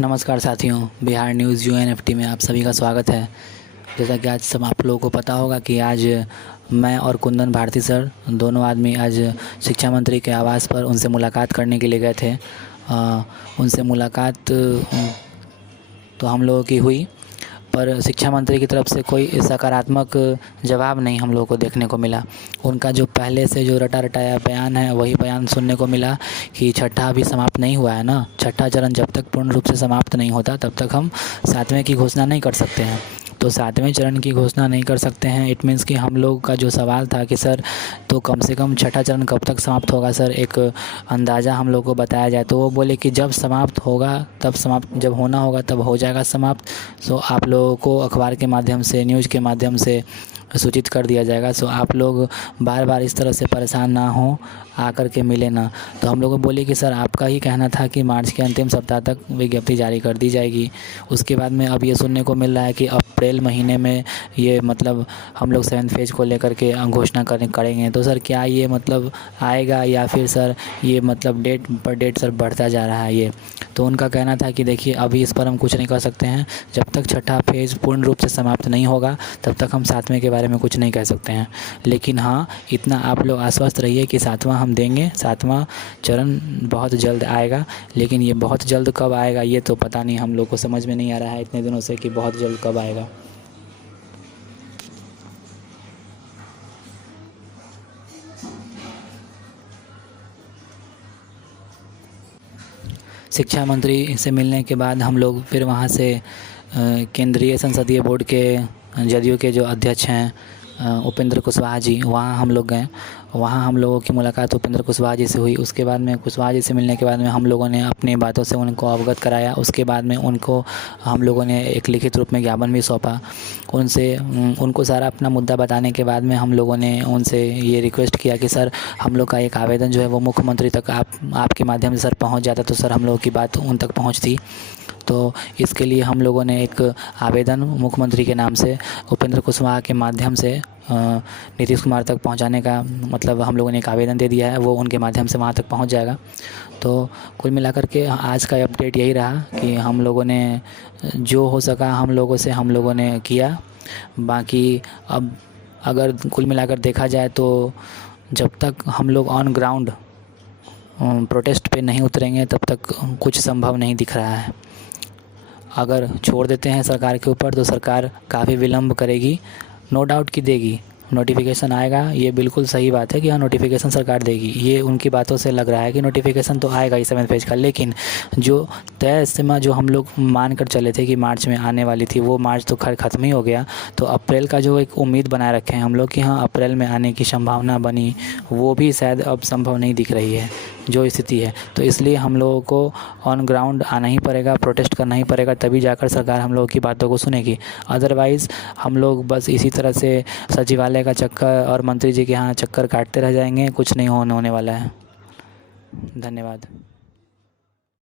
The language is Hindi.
नमस्कार साथियों, बिहार न्यूज़ यूएनएफटी में आप सभी का स्वागत है। जैसा कि आज सब आप लोगों को पता होगा कि आज मैं और कुंदन भारती सर दोनों आदमी आज शिक्षा मंत्री के आवास पर उनसे मुलाकात करने के लिए गए थे। उनसे मुलाकात तो हम लोगों की हुई, पर शिक्षा मंत्री की तरफ से कोई सकारात्मक जवाब नहीं हम लोगों को देखने को मिला। उनका जो पहले से जो रटा रटाया बयान है वही बयान सुनने को मिला कि छठा अभी समाप्त नहीं हुआ है ना, छठा चरण जब तक पूर्ण रूप से समाप्त नहीं होता तब तक हम सातवें की घोषणा नहीं कर सकते हैं। तो सातवें चरण की घोषणा नहीं कर सकते हैं, इट मीन्स कि हम लोग का जो सवाल था कि सर तो कम से कम छठा चरण कब तक समाप्त होगा सर, एक अंदाज़ा हम लोग को बताया जाए। तो वो बोले कि जब समाप्त होगा तब समाप्त, जब होना होगा तब हो जाएगा समाप्त। सो आप लोगों को अखबार के माध्यम से, न्यूज़ के माध्यम से सूचित कर दिया जाएगा। सो आप लोग बार बार इस तरह से परेशान ना हो, आकर के मिले ना। तो हम लोग बोले कि सर आपका ही कहना था कि मार्च के अंतिम सप्ताह तक विज्ञप्ति जारी कर दी जाएगी। उसके बाद में अब ये सुनने को मिल रहा है कि अप्रैल महीने में ये मतलब हम लोग 7th फेज़ को लेकर के घोषणा करेंगे। तो सर क्या ये मतलब आएगा या फिर सर ये मतलब डेट पर डेट सर बढ़ता जा रहा है ये? तो उनका कहना था कि देखिए अभी इस पर हम कुछ नहीं कर सकते हैं, जब तक छठा फेज़ पूर्ण रूप से समाप्त नहीं होगा तब तक हम सातवें के बारे में कुछ नहीं कह सकते हैं। लेकिन हाँ, इतना आप लोग आश्वस्त रहिए कि सातवां हम देंगे, सातवां चरण बहुत जल्द आएगा। लेकिन ये बहुत जल्द कब आएगा ये तो पता नहीं, हम लोग को समझ में नहीं आ रहा है इतने दिनों से कि बहुत जल्द कब आएगा। शिक्षा मंत्री से मिलने के बाद हम लोग फिर वहाँ से केंद्रीय संसदीय बोर्ड के जदयू के जो अध्यक्ष हैं उपेंद्र कुशवाहा जी, वहाँ हम लोग गए। वहाँ हम लोगों की मुलाकात उपेंद्र कुशवाहा जी से हुई। उसके बाद में कुशवाहा जी से मिलने के बाद में हम लोगों ने अपनी बातों से उनको अवगत कराया। उसके बाद में उनको हम लोगों ने एक लिखित रूप में ज्ञापन भी सौंपा। उनको सारा अपना मुद्दा बताने के बाद में हम लोगों ने उनसे ये रिक्वेस्ट किया कि सर हम लोग का एक आवेदन जो है वो मुख्यमंत्री तक आपके माध्यम से सर पहुँच जाता तो सर हम लोगों की बात उन तक पहुँचती। तो इसके लिए हम लोगों ने एक आवेदन मुख्यमंत्री के नाम से उपेंद्र कुशवाहा के माध्यम से नीतीश कुमार तक पहुंचाने का मतलब हम लोगों ने एक आवेदन दे दिया है, वो उनके माध्यम से वहां तक पहुंच जाएगा। तो कुल मिलाकर के आज का अपडेट यही रहा कि हम लोगों ने जो हो सका हम लोगों ने किया। बाकी अब अगर कुल मिलाकर देखा जाए तो जब तक हम लोग ऑन ग्राउंड प्रोटेस्ट पे नहीं उतरेंगे तब तक कुछ संभव नहीं दिख रहा है। अगर छोड़ देते हैं सरकार के ऊपर तो सरकार काफ़ी विलम्ब करेगी, नो डाउट कि देगी, नोटिफिकेशन आएगा, ये बिल्कुल सही बात है कि हाँ नोटिफिकेशन सरकार देगी। ये उनकी बातों से लग रहा है कि नोटिफिकेशन तो आएगा इस 7th फेज़ का। लेकिन जो तय सीमा जो हम लोग मान कर चले थे कि मार्च में आने वाली थी वो मार्च तो खैर ख़त्म ही हो गया। तो अप्रैल का जो एक उम्मीद बनाए रखे हैं हम लोग कि हाँ अप्रैल में आने की संभावना बनी, वो भी शायद अब संभव नहीं दिख रही है जो स्थिति है। तो इसलिए हम लोगों को ऑन ग्राउंड आना ही पड़ेगा, प्रोटेस्ट करना ही पड़ेगा, तभी जाकर सरकार हम लोगों की बातों को सुनेगी। अदरवाइज़ हम लोग बस इसी तरह से सचिवालय का चक्कर और मंत्री जी के यहाँ चक्कर काटते रह जाएंगे, कुछ नहीं होने वाला है। धन्यवाद।